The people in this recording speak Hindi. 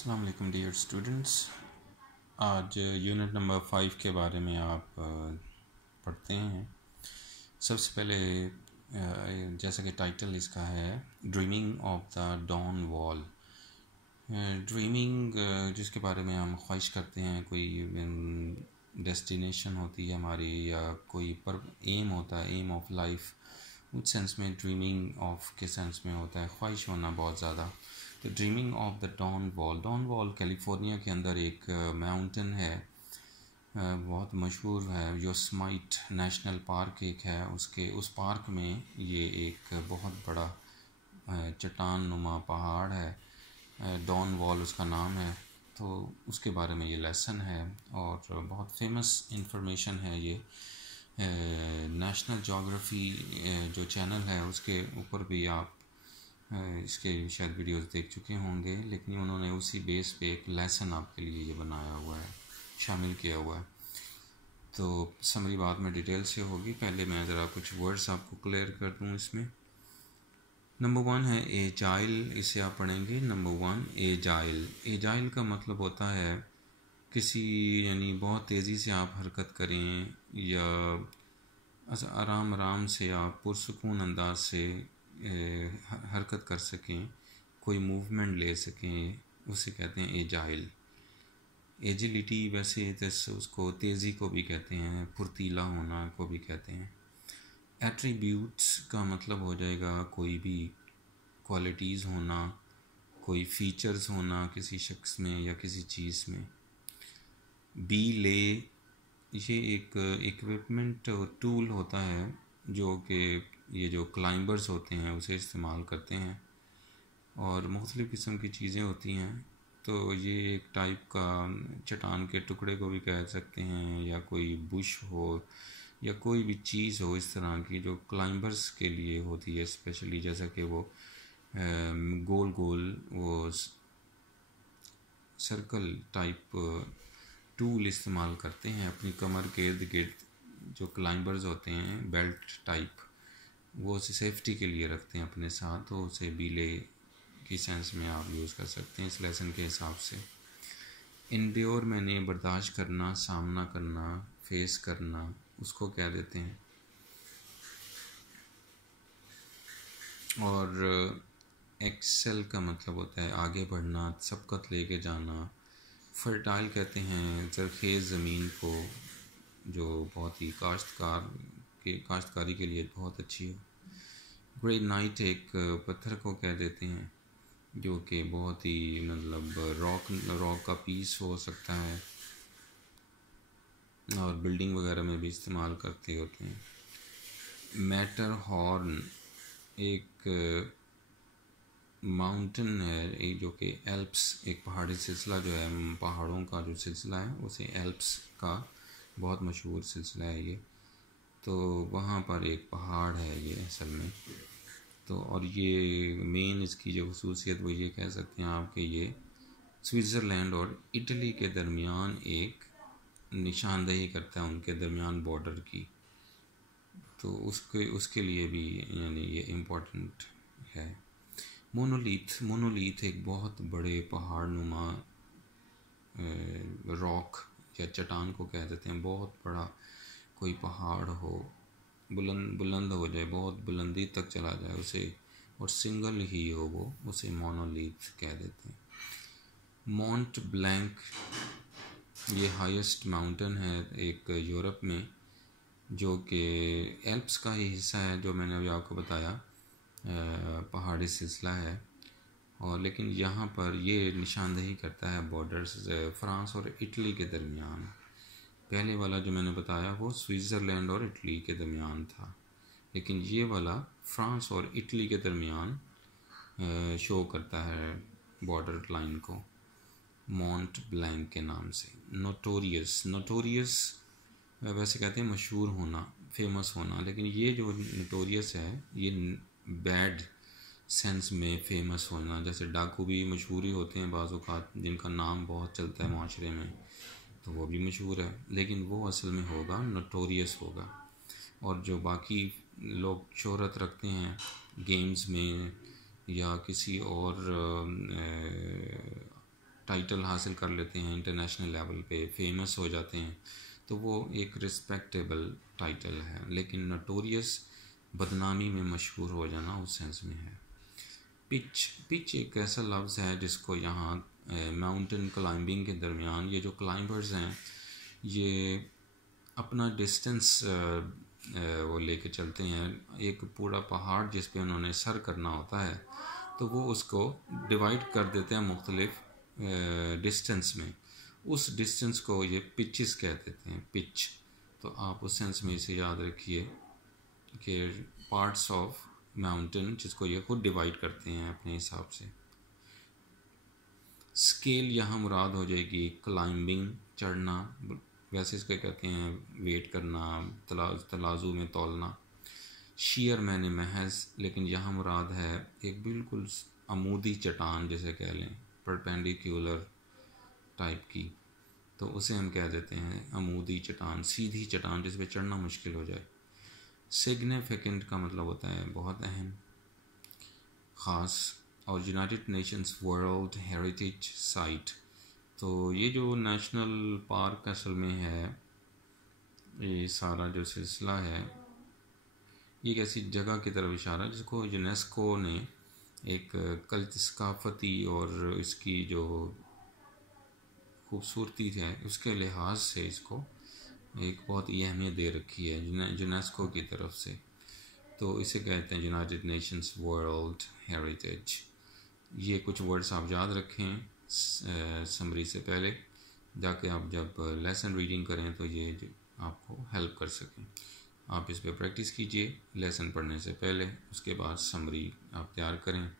अस्सलाम वालेकुम डियर स्टूडेंट्स। आज यूनिट नंबर 5 के बारे में आप पढ़ते हैं। सबसे पहले जैसा कि टाइटल इसका है dreaming of the dawn wall. Dreaming जिसके बारे में हम ख्वाहिश करते हैं, कोई डेस्टिनेशन होती है हमारी या कोई पर एम होता है, एम ऑफ लाइफ, उस सेंस में ड्रीमिंग ऑफ के सेंस में होता है ख्वाहिश होना बहुत ज़्यादा। तो dreaming of the dawn wall California के अंदर एक माउंटेन है, बहुत मशहूर है। योसेमाइट नेशनल पार्क एक है, उस पार्क में ये एक बहुत बड़ा चट्टान नुमा पहाड़ है, डॉन वॉल उसका नाम है। तो उसके बारे में ये लेसन है और बहुत फेमस इंफॉर्मेशन है। ये नेशनल जोग्राफ़ी जो चैनल है उसके ऊपर भी आप इसके शायद वीडियोस देख चुके होंगे, लेकिन उन्होंने उसी बेस पे एक लेसन आपके लिए ये बनाया हुआ है, शामिल किया हुआ है। तो समरी बाद में डिटेल से होगी, पहले मैं ज़रा कुछ वर्ड्स आपको क्लियर कर दूँ। इसमें नंबर 1 है एजाइल, इसे आप पढ़ेंगे। Number 1 agile. एजाइल का मतलब होता है किसी यानी बहुत तेज़ी से आप हरकत करें या आराम आराम से आप पुरसुकून अंदाज से हरकत कर सकें, कोई मूवमेंट ले सकें, उसे कहते हैं एजाइल। एजिलिटी वैसे जैसे उसको तेज़ी को भी कहते हैं, फुर्तीला होना को भी कहते हैं। एट्रीब्यूट्स का मतलब हो जाएगा कोई भी क्वालिटीज़ होना, कोई फीचर्स होना किसी शख्स में या किसी चीज़ में। बी ले, ये एक इक्विपमेंट और टूल होता है जो कि ये जो क्लाइंबर्स होते हैं उसे इस्तेमाल करते हैं, और मुख्तलिफ़ किस्म की चीज़ें होती हैं। तो ये एक टाइप का चट्टान के टुकड़े को भी कह सकते हैं, या कोई बुश हो या कोई भी चीज़ हो इस तरह की जो क्लाइंबर्स के लिए होती है स्पेशली, जैसा कि वो गोल गोल वो सर्कल टाइप टूल इस्तेमाल करते हैं अपनी कमर के इर्द गिर्द। जो क्लाइंबर्स होते हैं बेल्ट टाइप, वो उसे सेफ्टी के लिए रखते हैं अपने साथ, तो उसे बीले की सेंस में आप यूज़ कर सकते हैं इस लेसन के हिसाब से। इंड्योर मैंने बर्दाश्त करना, सामना करना, फेस करना, उसको क्या देते हैं। और एक्सेल का मतलब होता है आगे बढ़ना, सबकत लेके जाना। फर्टाइल कहते हैं ज़रख़ेज़ ज़मीन को जो बहुत ही काश्तकारी के लिए बहुत अच्छी हो। ग्रेनाइट एक पत्थर को कह देते हैं जो कि बहुत ही मतलब रॉक का पीस हो सकता है और बिल्डिंग वगैरह में भी इस्तेमाल करते होते हैं। मैटर हॉर्न एक माउंटेन है एक जो कि एल्प्स, एक पहाड़ी सिलसिला जो है, पहाड़ों का जो सिलसिला है उसे एल्प्स का बहुत मशहूर सिलसिला है ये। तो वहाँ पर एक पहाड़ है ये असल में। तो और ये मेन इसकी जो खसूसियत वो ये कह सकते हैं आप कि ये स्विट्ज़रलैंड और इटली के दरमियान एक निशानदेही करता है, उनके दरमियान बॉर्डर की। तो उसके लिए भी यानी ये इम्पोर्टेंट है। मोनोलीथ एक बहुत बड़े पहाड़ नुमा रॉक या चट्टान को कह देते हैं। बहुत बड़ा कोई पहाड़ हो, बुलंद हो जाए, बहुत बुलंदी तक चला जाए उसे, और सिंगल ही हो वो, उसे मोनोलीथ कह देते हैं। माउंट ब्लैंक ये हाईएस्ट माउंटेन है एक यूरोप में, जो कि एल्प्स का ही हिस्सा है जो मैंने अभी आपको बताया, पहाड़ी सिलसिला है। और लेकिन यहाँ पर ये निशानदेही करता है बॉर्डर्स फ्रांस और इटली के दरमियान। पहले वाला जो मैंने बताया वो स्विट्ज़रलैंड और इटली के दरमियान था, लेकिन ये वाला फ्रांस और इटली के दरमियान शो करता है बॉर्डर लाइन को, माउंट ब्लैंक के नाम से। नोटोरियस वैसे कहते हैं मशहूर होना, फेमस होना, लेकिन ये जो नोटोरियस है ये बैड सेंस में फेमस होना। जैसे डाकू भी मशहूर ही होते हैं बाज़ औक़ात, जिनका नाम बहुत चलता है माशरे में, तो वो भी मशहूर है, लेकिन वो असल में होगा नोटोरियस होगा। और जो बाकी लोग शोहरत रखते हैं गेम्स में या किसी और टाइटल हासिल कर लेते हैं, इंटरनेशनल लेवल पे फेमस हो जाते हैं, तो वो एक रिस्पेक्टेबल टाइटल है। लेकिन नोटोरियस बदनामी में मशहूर हो जाना उस सेंस में है। पिच एक ऐसा लफ्ज़ है जिसको यहाँ माउंटेन क्लाइंबिंग के दरमियान ये जो क्लाइंबर्स हैं ये अपना डिस्टेंस वो लेके चलते हैं। एक पूरा पहाड़ जिस पे उन्होंने सर करना होता है तो वो उसको डिवाइड कर देते हैं मुख्तलिफ डिस्टेंस में। उस डिस्टेंस को ये पिचेस कह देते हैं, पिच। तो आप उस सेंस में इसे याद रखिए कि पार्ट्स ऑफ माउंटेन जिसको ये खुद डिवाइड करते हैं अपने हिसाब से। स्केल यहाँ मुराद हो जाएगी क्लाइंबिंग, चढ़ना, वैसे इसके कहते हैं वेट करना, तलाजू में तोलना। शीयर मैंने महज, लेकिन यहाँ मुराद है एक बिल्कुल अमूदी चट्टान जैसे कह लें, परपेंडिकुलर टाइप की, तो उसे हम कह देते हैं अमूदी चट्टान, सीधी चट्टान जिस पे चढ़ना मुश्किल हो जाए। सिग्निफिकेंट का मतलब होता है बहुत अहम, ख़ास। और United Nations world heritage site, तो ये जो नेशनल पार्क असल में है, ये सारा जो सिलसिला है ये एक ऐसी जगह की तरफ इशारा है जिसको यूनेस्को ने एक सकाफती और इसकी जो खूबसूरती है उसके लिहाज से इसको एक बहुत ही अहमियत दे रखी है यूनेस्को की तरफ से। तो इसे कहते हैं यूनाइटेड नेशंस वर्ल्ड हेरिटेज। ये कुछ वर्ड्स आप याद रखें समरी से पहले, जाके आप जब लेसन रीडिंग करें तो ये आपको हेल्प कर सकें। आप इस पे प्रैक्टिस कीजिए लेसन पढ़ने से पहले, उसके बाद समरी आप तैयार करें।